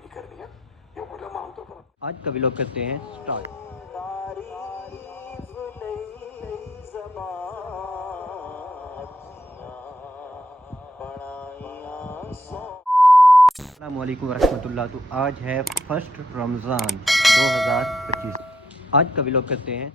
نہیں کرنی ہے، یہ علماء ہم تو آج کا ولاگ کرتے ہیں سٹارٹ۔ السلام علیکم ورحمۃ اللہ۔ تو آج ہے 1 رمضان 2025۔ آج کا ولاگ کرتے ہیں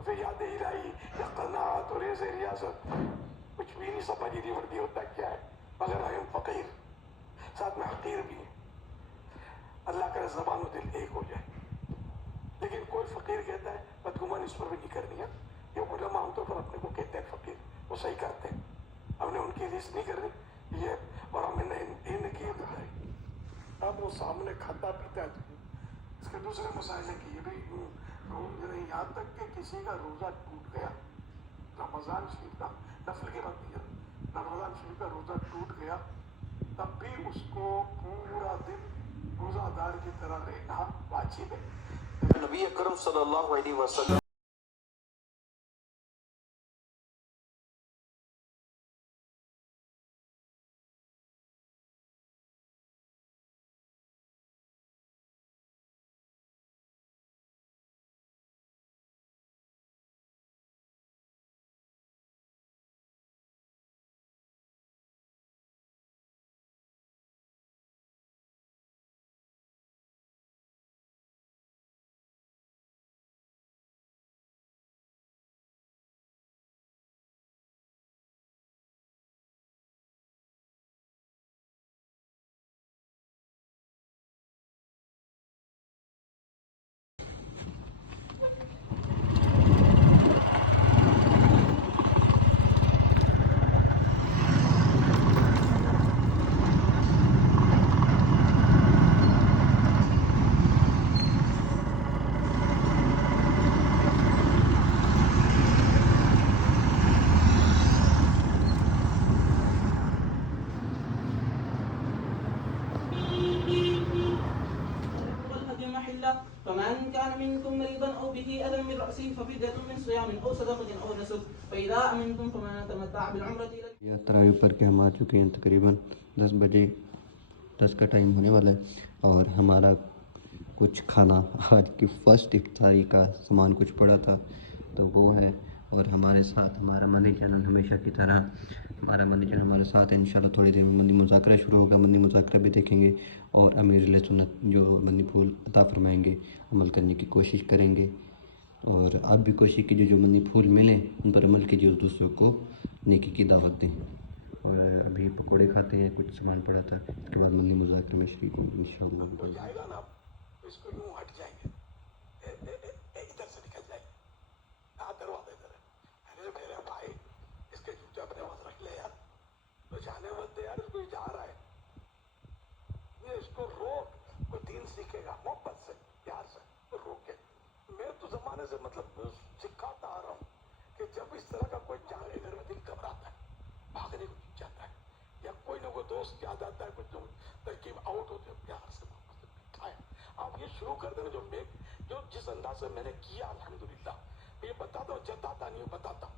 اسے یاد الہی یا قناعت اور عز ریاست کچھ بھی نہیں سمجھ نہیں پڑتی ہوتا کیا ہے، مگر ہم فقیر ساتھ میں حقیر بھی ہیں۔ اللہ کرے زبان و دل ایک ہو جائے، لیکن کوئی فقیر کہتا ہے بدگمانی اس پر بھی نہیں کرنی ہے، یہ علماء ہم تو پر اپنے کو کہتے ہیں فقیر، وہ صحیح کرتے ہیں، ہم نے ان کی ریس نہیں کرنی یہ، اور ہم نے ان کی بتائی۔ اب وہ سامنے کھاتا پیتا ہے، اس کے دوسرے مسائل ہے کہ یہ بھی یہاں تک کہ کسی کا روزہ ٹوٹ گیا، رمضان شریف کا نفل کے بعد دیا، رمضان شریف کا روزہ ٹوٹ گیا، تب بھی اس کو پورا دن روزہ دار کی طرح رہنا واجب ہے۔ نبی اکرم صلی اللہ علیہ وسلم فمن كان منكم مريضا او به اذى من راسه ففدية من صيام او صدقة او نسك فاذا امنتم فمن تمتع بالعمرة الى تراویح پڑھ کے ہم آ چکے ہیں، تقریباً 10 بجے 10 کا ٹائم ہونے والا ہے، اور ہمارا کچھ کھانا آج کی فرسٹ افطاری کا سامان کچھ پڑا تھا تو وہ ہے، اور ہمارے ساتھ ہمارا مدنی چینل ہمیشہ کی طرح ہمارا مدنی چینل ہمارے ساتھ ہے۔ انشاءاللہ تھوڑی دیر میں مدنی مذاکرہ شروع ہوگا، مدنی مذاکرہ بھی دیکھیں گے، اور امیر اہل سنت جو مدنی پھول عطا فرمائیں گے عمل کرنے کی کوشش کریں گے، اور آپ بھی کوشش کیجیے جو مدنی پھول ملیں ان پر عمل کیجیے اور دوسروں کو نیکی کی دعوت دیں۔ اور ابھی پکوڑے کھاتے ہیں، کچھ سامان پڑا تھا، اس کے بعد مدنی مذاکرے میں شریک ہوں گے انشاءاللہ۔ تو جائے گا نا اس کو یوں ہٹ جائیں گے، ادھر سے نکل جائیں گے، دروازے ادھر ہے، ارے میرے بھائی اس کے جوتے اپنے پاس رکھ لے یار، تو جانے مت دے یار، اس کو جا رہا ہے، یہ اس کو روک، کوئی دین سیکھے گا محبت سے پیار سے تو روکے۔ میں تو زمانے سے مطلب سکھاتا آ رہا ہوں کہ جب اس طرح کا کوئی جانے گھر میں دل گھبراتا ہے، بھاگنے کو چاہتا ہے، یا کوئی نہ کوئی دوست یاد آتا ہے، کچھ ترکیب آؤٹ ہوتے ہیں، پیار سے محبت سے بٹھائے۔ آپ یہ شروع کر دینا جو جس انداز سے میں نے کیا الحمدللہ، میں یہ بتاتا ہوں، جتاتا نہیں ہوں، بتاتا ہوں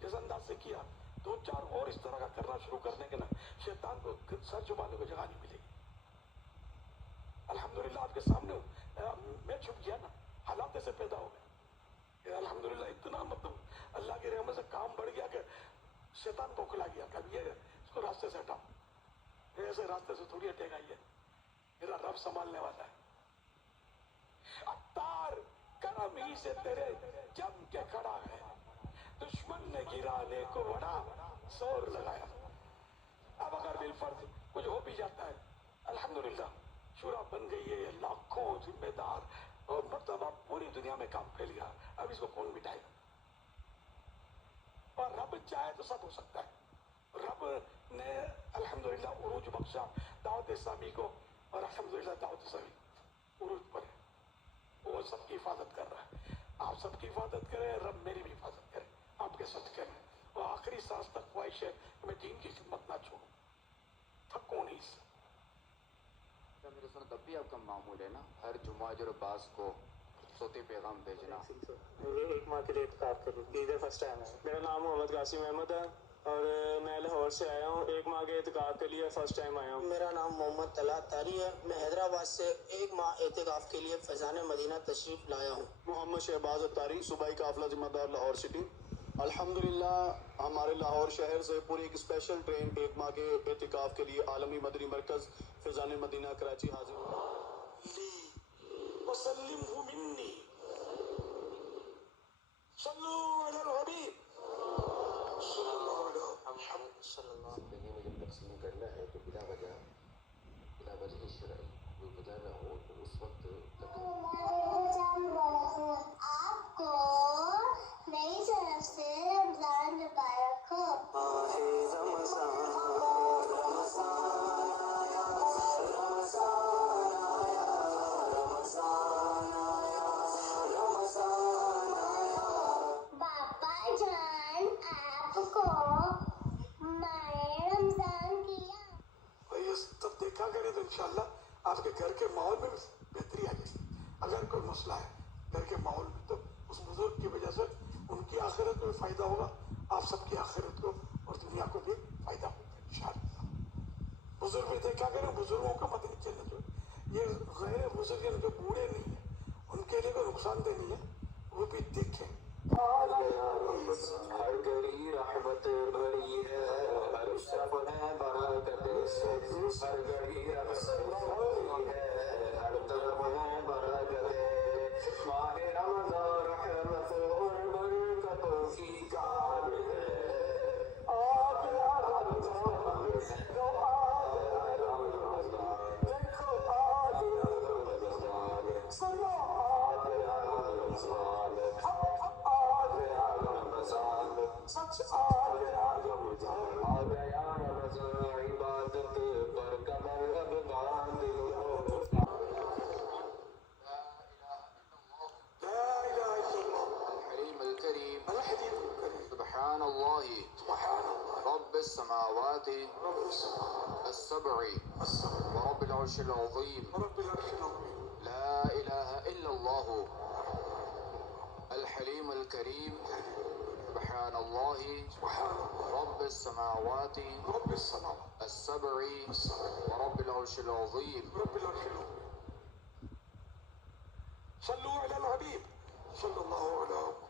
جس انداز سے کیا، 2-4 اور اس طرح کا کرنا شروع کر دیں گے نا، شیطان کو سر چھپانے کو جگہ نہیں ملے گی۔ الحمدللہ آپ کے سامنے ہوں، میں چھپ گیا نا، حالات سے پیدا ہو گئے، الحمدللہ اتنا مطلب اللہ کی رحمت سے کام بڑھ گیا کہ شیطان بوکھلا گیا کہ اب یہ اس کو راستے سے ہٹاؤ، ایسے راستے سے تھوڑی ہٹے گا، یہ میرا رب سنبھالنے والا ہے۔ عطار کرم ہی سے تیرے جم کے کھڑا ہے، دشمن نے گرانے کو بڑا زور لگایا۔ اب اگر بالفرض کچھ ہو بھی جاتا ہے، الحمدللہ شورا بن گئی ہے، لاکھوں ذمہ دار، اور مرتبہ پوری دنیا میں کام پھیل گیا، اب اس کو کون مٹائے گا؟ اور رب چاہے تو سب ہو سکتا ہے۔ رب نے الحمدللہ عروج بخشا دعوت اسلامی کو، اور الحمدللہ دعوت اسلامی عروج پر ہے، وہ سب کی حفاظت کر رہا ہے۔ آپ سب کی حفاظت کریں، رب میری بھی حفاظت کرے آپ کے صدقے میں، اور آخری سانس تک خواہش ہے کہ میں دین کی خدمت نہ چھوڑوں۔ بھی آپ کا معمول ہے نا ہر جمعہ جو عباس کو صوتی پیغام بھیجنا؟ مجھے 1 ماہ کے لیے اعتکاف کروں، ادھر فرسٹ ٹائم ہے۔ میرا نام محمد قاسم احمد ہے اور میں لاہور سے آیا ہوں، 1 ماہ کے اعتکاف کے لیے فرسٹ ٹائم آیا ہوں۔ میرا نام محمد طلعت طاری ہے، میں حیدرآباد سے 1 ماہ اعتکاف کے لیے فیضان مدینہ تشریف لایا ہوں۔ محمد شہباز اتاری، صوبائی قافلہ ذمہ دار لاہور سٹی۔ الحمدللہ ہمارے لاہور شہر سے پوری ایک اسپیشل ٹرین 1 ماہ کے اعتکاف کے لیے عالمی مدنی مرکز فیضان مدینہ کراچی حاضر ہوا۔ وسلمه مني صلوا على الحبيب صلى الله عليه محمد صلى الله عليه وسلم۔ مجھے تقسیم کرنا ہے تو بلا وجہ شرعی کوئی وجہ نہ ہو تو اس وقت تک آپ کو میری طرف سے رمضان مبارک ہو۔ باپا جان آپ کو ماہ رمضان کیا۔ یہ تب دیکھا کرے تو انشاءاللہ آپ کے گھر کے ماحول میں بہتری آ جائے گی۔ اگر کوئی مسئلہ ہے گھر کے ماحول میں تو اس بزرگ کی وجہ سے ان کی آخرت کو بھی فائدہ ہوگا، آپ سب کی آخرت کو اور دنیا کو بھی فائدہ ہوگا انشاءاللہ۔ بزرگ بھی دیکھا کریں، بزرگوں کا مت نہیں چلنا چاہیے۔ یہ غیر بزرگ جو بوڑھے نہیں ہیں ان کے لیے کوئی نقصان دہ نہیں ہے، وہ بھی دیکھیں۔ ہر گھڑی رحمت بھری ہے، ہر شب ہے برکت، ہر گھڑی رحمت بھری ہے، ہر طرف ہے برکت۔ ماہ رمضان رحمت اور برکتوں کی کار ہے۔ سچ آ گیا آ گیا رمضان، عبادت پر کمر اب باندھ لو۔ لا الہ الا اللہ الحلیم الکریم الحلیم الکریم سبحان اللہ سبحان اللہ رب السماوات رب السماوات السبع السبع ورب العرش العظیم ورب العرش العظیم لا الہ الا اللہ الحلیم الکریم سبحان اللہ سبحان اللہ رب السماوات رب السماوات السبع السبع ورب العرش العظیم۔ رب العرش العظیم۔ صلوا علی الحبیب صلی اللہ علیہ وسلم۔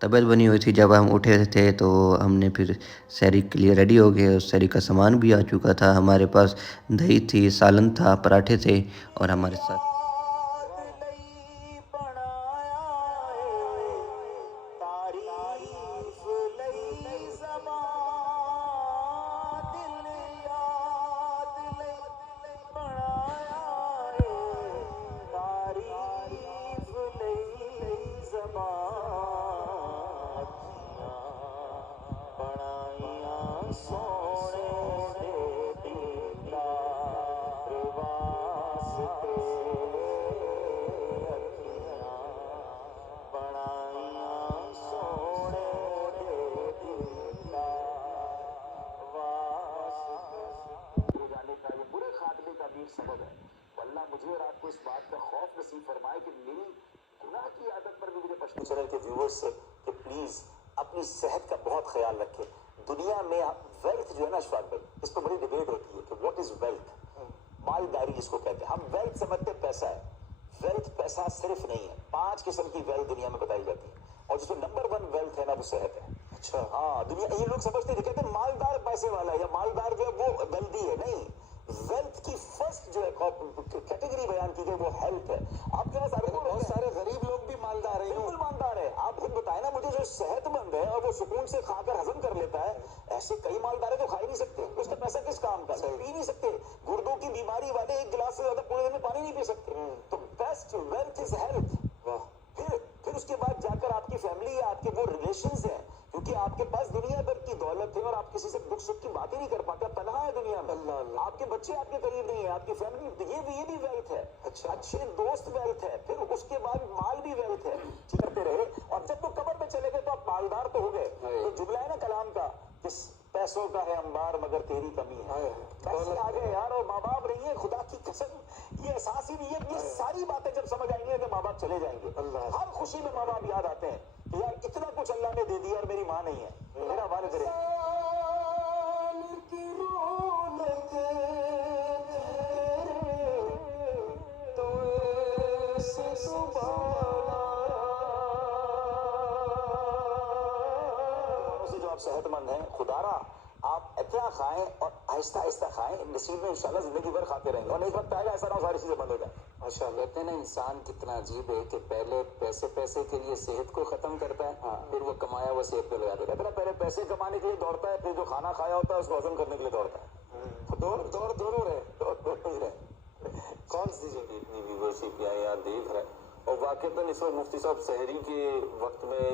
طبیعت بنی ہوئی تھی جب ہم اٹھے تھے تو ہم نے پھر سحری کے لیے ریڈی ہو گئے، اور سحری کا سامان بھی آ چکا تھا، ہمارے پاس دہی تھی، سالن تھا، پراٹھے تھے، اور ہمارے ساتھ سبب ہے۔ اللہ مجھے اور آپ کو اس بات کا خوف نصیب فرمائے کہ میری گناہ کی عادت پر بھی مجھے پچھلے چینل کے ویورز سے کہ پلیز اپنی صحت کا بہت خیال رکھیں۔ دنیا میں ویلتھ جو ہے نا اشفاق بھائی، اس پہ بڑی ڈیبیٹ ہوتی ہے کہ واٹ از ویلتھ، مالداری جس کو کہتے ہیں۔ ہم ویلتھ سمجھتے پیسہ ہے، ویلتھ پیسہ صرف نہیں ہے، 5 قسم کی ویلتھ دنیا میں بتائی جاتی ہے، اور جس میں نمبر 1 ویلتھ ہے نا وہ صحت ہے۔ اچھا ہاں، دنیا یہ لوگ سمجھتے ہیں، کہتے ہیں مالدار پیسے والا ہے یا مالدار جو ہے وہ ویلتھی ہے، نہیں، ویلتھ کی فرسٹ جو ہے کیٹیگری بیان کی گئی وہ ہیلتھ ہے۔ آپ کے پاس بہت سارے غریب لوگ بھی مالدار ہیں، بالکل مالدار ہے۔ آپ خود بتائیں نا مجھے، جو صحت مند ہے اور وہ سکون سے کھا کر ہضم کر لیتا ہے، ایسے کئی مالدار ہیں جو کھا ہی نہیں سکتے، اس کا پیسہ کس کام کا، پی نہیں سکتے، گردوں کی بیماری والے 1 گلاس سے زیادہ پورے دن میں پانی نہیں پی سکتے۔ تو بیسٹ ویلتھ از ہیلتھ۔ پھر اس کے بعد جا کر آپ کی فیملی یا آپ کے وہ ریلیشنز ہیں، کیونکہ آپ کے پاس دنیا بھر کی دولت ہے اور آپ کسی سے دکھ سکھ کی بات ہی نہیں کر پاتے، تنہا ہے دنیا میں، آپ کے بچے آپ کے قریب نہیں ہیں، آپ کی فیملی، یہ بھی ویلتھ ہے۔ اچھے دوست ویلتھ ہے۔ پھر اس کے بعد مال بھی ویلتھ ہے، کرتے رہے، اور جب وہ قبر میں چلے گئے تو آپ مالدار تو ہو گئے۔ تو جملہ ہے نا کلام کا کہ پیسوں کا ہے انبار مگر تیری کمی ہے، پیسے آ گئے یار اور ماں باپ نہیں ہے، خدا کی قسم یہ احساس تاثیر یہ ساری باتیں جب سمجھ آئیں گی کہ ماں باپ چلے جائیں گے، ہر خوشی میں ماں باپ یاد آتے ہیں کہ یار اتنا کچھ اللہ نے دے دیا اور میری ماں نہیں ہے، میرا والد رہے۔ جو آپ صحت مند ہیں، خدا را آپ اتنا کھائیں اور آہستہ آہستہ کھائیں، نصیب میں انشاءاللہ زندگی بھر کھاتے رہیں گے، اور ایک وقت آئے گا ایسا نہ ہو ساری چیزیں بند ہو جائیں۔ ماشاء اللہ، کہتے ہیں نا انسان کتنا عجیب ہے کہ پہلے پیسے کے لیے صحت کو ختم کرتا ہے، پھر وہ کمایا ہوا صحت پہ لگا دیتا ہے۔ کہتے ہیں پہلے پیسے کمانے کے لیے دوڑتا ہے، پھر جو کھانا کھایا ہوتا ہے اس کو ہضم کرنے کے لیے دوڑتا ہے۔ دوڑ دونوں رہے۔ کون سی جگہ اتنی ویورشپ یا دیکھ رہا ہے، اور واقعتاً اس وقت مفتی صاحب سحری کے وقت میں